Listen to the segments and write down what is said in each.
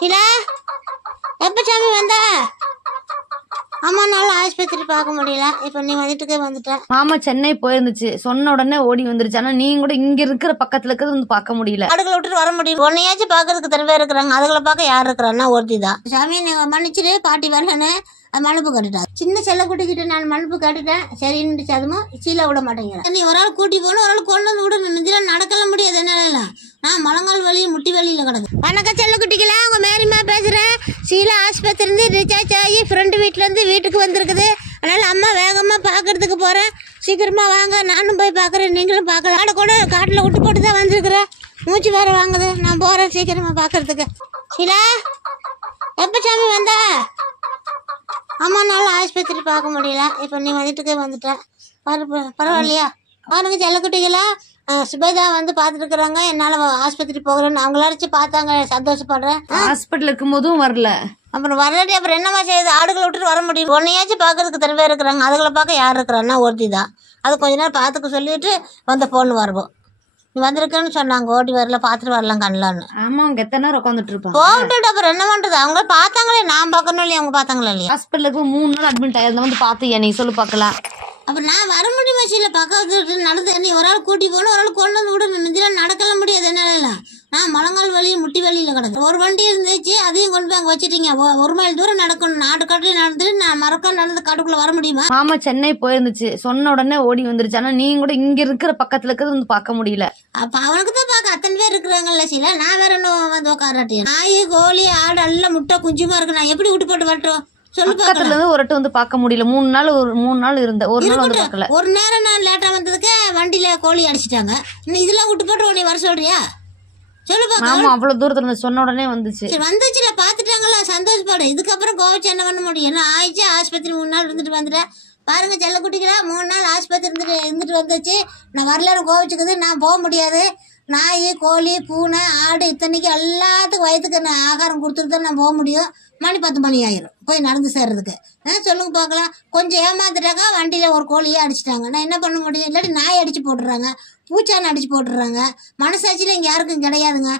ஷீலா, எப்ப சாமி வந்த? அம்மா நாள் ஆஸ்பத்திரி பார்க்க முடியல. இப்ப நீ வந்துட்ட. மாமா சென்னை போயிருந்துச்சு, சொன்ன உடனே ஓடி வந்துருச்சு. ஆனா நீங்க கூட இங்க இருக்கிற பக்கத்துல இருக்கிறது வந்து பார்க்க முடியல. அடுக்கல விட்டுட்டு வர முடியும். உன்னையாச்சும் பாக்குறதுக்கு தர பேர் இருக்கிறாங்க, அதுகளை பார்க்க யார் இருக்கிறான்னா ஒருத்தி தான். சாமி நீங்க மன்னிச்சிரு, பாட்டி வரலன்னு மனுப்பு கட்டுட்டா. சின்ன செல்ல குட்டிக்கிட்ட நான் மனுப்பு கட்டுட்டேன். சரின்னு அதுவும் சீலா விட மாட்டேங்கிறேன். நீ ஒரு ஆள் கூட்டி போகணும், ஒரு ஆள் கொண்டு வந்து விட நெஞ்சில நடக்கல முடியாது. என்னால நான் முழங்கால் வலி முட்டி வலியில கிடக்கு. வணக்கம் செல்ல குட்டிக்கலாம், உங்க மேரிமா பேசுறேன். சீலா ஆஸ்பத்திரி இருந்து ரீசார்ஜ் ஆகி ஃப்ரெண்டு வீட்டுல இருந்து வீட்டுக்கு வந்திருக்குது. அதனால அம்மா வேகமா பாக்குறதுக்கு போறேன். சீக்கிரமா வாங்க, நானும் போய் பாக்குறேன், நீங்களும் பாக்கலாம். ஆட கூட காட்டுல விட்டு போட்டு தான் வந்திருக்கிறேன். மூச்சு வேற வாங்குது. நான் போறேன் சீக்கிரமா பாக்குறதுக்கு. சீலா, எப்ப சாமி வந்த? அம்மா நாள் ஆஸ்பத்திரி பார்க்க முடியல. இப்ப நீ வந்துட்ட. பரவாயில்லையா? பாருங்க செல்லக்குட்டிகளா, சுபேதா வந்து பாத்துட்டு இருக்கிறாங்க. என்னால ஆஸ்பத்திரி போகிறேன்னு அவங்களாச்சும் பார்த்தாங்க, சந்தோஷப்படுறேன். ஹாஸ்பிட்டல் இருக்கும் போதும் வரல, அப்புறம் வரலாட்டி அப்புறம் என்னமா செய்யுது? ஆடுகளை விட்டுட்டு வர முடியும். உன்னையாச்சும் பாக்குறதுக்கு தர பேர் இருக்கிறாங்க, அதுகளை பார்க்க யார் இருக்கிறான்னா ஒருத்தி தான். அது கொஞ்ச நேரம் பார்த்துக்க சொல்லிட்டு வந்த போன் வருவோம். நீ வந்திருக்கேன்னு சொன்னாங்க, ஓடி வரல, பாத்துட்டு வரலாம் கண்ணலான்னு. ஆமா, அவங்க எத்தனை நேரம் உட்காந்துட்டு இருப்பாங்க. போட்டுட்டு அப்புறம் என்ன பண்றது? அவங்க பார்த்தாங்களே, நான் பார்க்கணும் இல்லையா? அவங்க பார்த்தாங்களா இல்லையா? ஹாஸ்பிட்டலுக்கு 3 நாள் அட்மிட் ஆயிருந்தா வந்து பாத்தியா? நீ சொல்லு பாக்கலாம். அப்ப நான் வர முடியுமா? சீல பக்கத்து நடந்து நீ ஒரு ஆள் கூட்டி போகணும், ஒரு ஆள் கொண்டு வந்து விட நெஞ்சில நடக்கல முடியாது. என்னால நான் முழங்கால் வலி முட்டி வலியில கிடக்கு. ஒரு வண்டி இருந்துச்சு, அதையும் கொண்டு போய் அங்க வச்சுட்டீங்க. 1 மைல் தூரம் நடக்கணும். நாட்டு காட்டுல நடந்துட்டு நான் மறக்க நடந்து காட்டுக்குள்ள வர முடியுமா? மாமா சென்னை போயிருந்துச்சு, சொன்ன உடனே ஓடி வந்துருச்சு. ஆனா நீங்க கூட இங்க இருக்கிற பக்கத்துல இருக்கிறது வந்து பார்க்க முடியல. அப்ப அவனுக்கு தான் பார்க்க அத்தனை பேர் இருக்கிறாங்கல்ல சீல. நான் வேற என்ன வந்து உட்காராட்டியா? நாய் கோழி ஆடு எல்லாம் முட்டை குஞ்சுமா இருக்கு. நான் எப்படி விட்டு போட்டு வரட்டும் சொல்லு? பக்கத்துல இருந்து ஒரு வந்து பார்க்க முடியல. 3 நாள் இருந்த ஒரு நாள் வந்து பார்க்கல. ஒரு நேரம் நான் லேட்டா வந்ததுக்கு வண்டியில கோழி அடிச்சிட்டாங்க. இன்னும் இதெல்லாம் விட்டு போட்டு உன்னை வர சொல்றியா? சொல்லு பாக்க. ஆமா, அவ்வளவு தூரத்துல இருந்து சொன்ன உடனே வந்துச்சு. வந்துச்சுல, பாத்துட்டாங்களா, சந்தோஷப்படு. இதுக்கப்புறம் கோவச்சு என்ன பண்ண முடியும்? என்ன ஆயிடுச்சு? ஆஸ்பத்திரி 3 நாள் இருந்துட்டு வந்துட்டேன். பாருங்க செல்லக்குட்டிகளா, 3 நாள் ஆஸ்பத்திரி இருந்துட்டு வந்துச்சு. நான் வரலன்னு கோவிச்சுக்குது. நான் போக முடியாது. நாய் கோழி பூனை ஆடு இத்தனைக்கு எல்லாத்துக்கும் வயிற்றுக்கு நான் ஆகாரம் கொடுத்துட்டு தான் நான் போக முடியும். மணி 10 மணி ஆயிரும் போய் நடந்து சேர்றதுக்கு. சொல்லுங்க பார்க்கலாம். கொஞ்சம் ஏமாத்துட்டாக்கா வண்டியில் ஒரு கோழியே அடிச்சிட்டாங்க. நான் என்ன பண்ண முடியும்? இல்லாட்டி நாய் அடிச்சு போட்டுறாங்க, பூச்சானை அடிச்சு போட்டுறாங்க. மனசாட்சியில் இங்கே யாருக்கும் கிடையாதுங்க.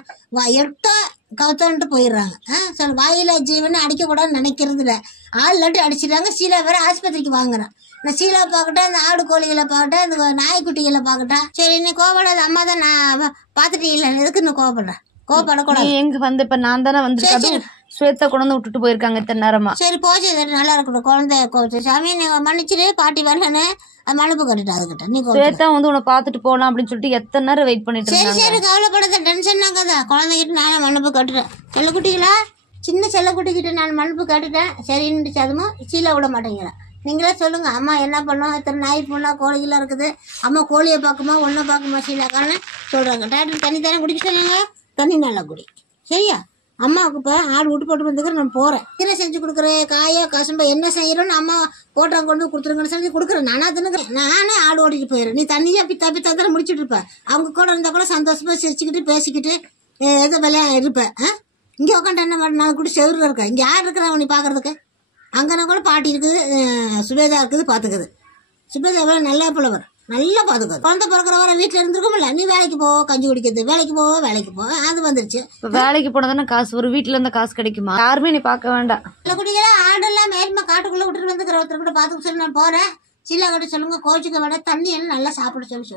எட்டோ கவுத்தன்ட்டு போயிடுறாங்க. சொல்லு, வாயில ஜீவனை அடிக்கக்கூடாதுன்னு நினைக்கிறது இல்லை. ஆள் இல்லாட்டி அடிச்சிட்டாங்க. சீலா வேற ஆஸ்பத்திரிக்கு வாங்குறேன். நான் சீலா பார்க்கட்டா, இந்த ஆடு கோழிகளை பார்க்கட்டா, இந்த நாய்க்குட்டிகளை பார்க்கட்டா. சரி, இன்னும் கோவப்படாத. அம்மா தான் நான் பார்த்துட்டு இல்லை, எதுக்கு இன்னும் கோவப்படுறேன்? கோவப்படக்கூடாது. எங்க வந்து இப்ப நான் தானே வந்து ஸ்வேதா கொண்டு வந்து விட்டுட்டு போயிருக்காங்க இத்தனை நேரமா. சரி போச்சு, நல்லா இருக்கட்டும். குழந்தை கோச்சு. சாமி நீங்க மன்னிச்சிரு, பாட்டி வரலன்னு மனுப்பு கட்டுட்டா. அதுக்கிட்ட நீ ஸ்வேதா வந்து உன்னை பாத்துட்டு போலாம் அப்படின்னு சொல்லிட்டு எத்தனை நேரம் வெயிட் பண்ணிட்டு இருந்தாங்க. சரி கவலைப்படாத, டென்ஷன் ஆகாத. குழந்தைகிட்ட நானும் மனுப்பு கட்டுட்டேன். செல்லக்குட்டிகளா, சின்ன செல்லக்குட்டிக்கிட்ட நான் மனுப்பு கட்டுட்டேன். சரின்னு அதுவும் சீலா விட மாட்டேங்கிறேன். நீங்களே சொல்லுங்க, அம்மா என்ன பண்ணோம்? இத்தனை நாய் பொண்ணா கோழிகளாம் இருக்குது. அம்மா கோழியை பார்க்குமா ஒன்றை பார்க்குமா சீலாக்கான்னு சொல்றாங்க. டாக்டர் தண்ணி தானே குடிக்க சொன்னீங்க, தண்ணி நல்லா குடி. சரியா? அம்மாவுக்கு இப்போ ஆடு விட்டு போட்டு வந்துக்கிற நான் போகிறேன். கீரை செஞ்சு கொடுக்குறேன், காயோ கசம்போ என்ன செய்யறோன்னு அம்மா போட்டாங்க கொண்டு கொடுத்துருங்கன்னு சொல்லி கொடுக்குறேன். நானா தின்னுக்கிறேன். நானே ஆடு ஓட்டிட்டு போயிடுறேன். நீ தண்ணியாக பித்தா தந்திரம் முடிச்சுட்டு இருப்ப. அவங்க கூட இருந்தால் கூட சந்தோஷமா சிரிச்சுக்கிட்டு பேசிக்கிட்டு எது விளையா இருப்பேன். இங்கே உட்காந்து என்ன பண்ண? நான் கூட செவ்வறு இருக்கேன். இங்கே யார் இருக்கிறாங்க நீ பார்க்கறதுக்கு? அங்கேனா கூட பாட்டி இருக்குது, சுபேதா இருக்குது, பார்த்துக்குது. சுபேதா எவ்வளோ நல்லா புலவர், நல்லா பார்த்துக்குது. குழந்தை பிறக்கிற வர வீட்டில் இருந்துருக்கோம்ல. நீ வேலைக்கு போ, கஞ்சி குடிக்கிறது, வேலைக்கு போ அது வந்துருச்சு. வேலைக்கு போனதானே காசு வரும், வீட்டுல இருந்த காசு கிடைக்குமா? யாருமே நீ பார்க்க வேண்டாம். இல்லை குடிக்கலாம். ஆடெல்லாம் மேலுமா காட்டுக்குள்ளே விட்டுட்டு வந்துக்கிற ஒருத்தர் கூட பார்த்துக்க சொல்லி நான் போகிறேன். சீலா கிட்ட சொல்லுங்க, கோச்சுக்க விட தண்ணி எல்லாம் நல்லா சாப்பிட சொல்லி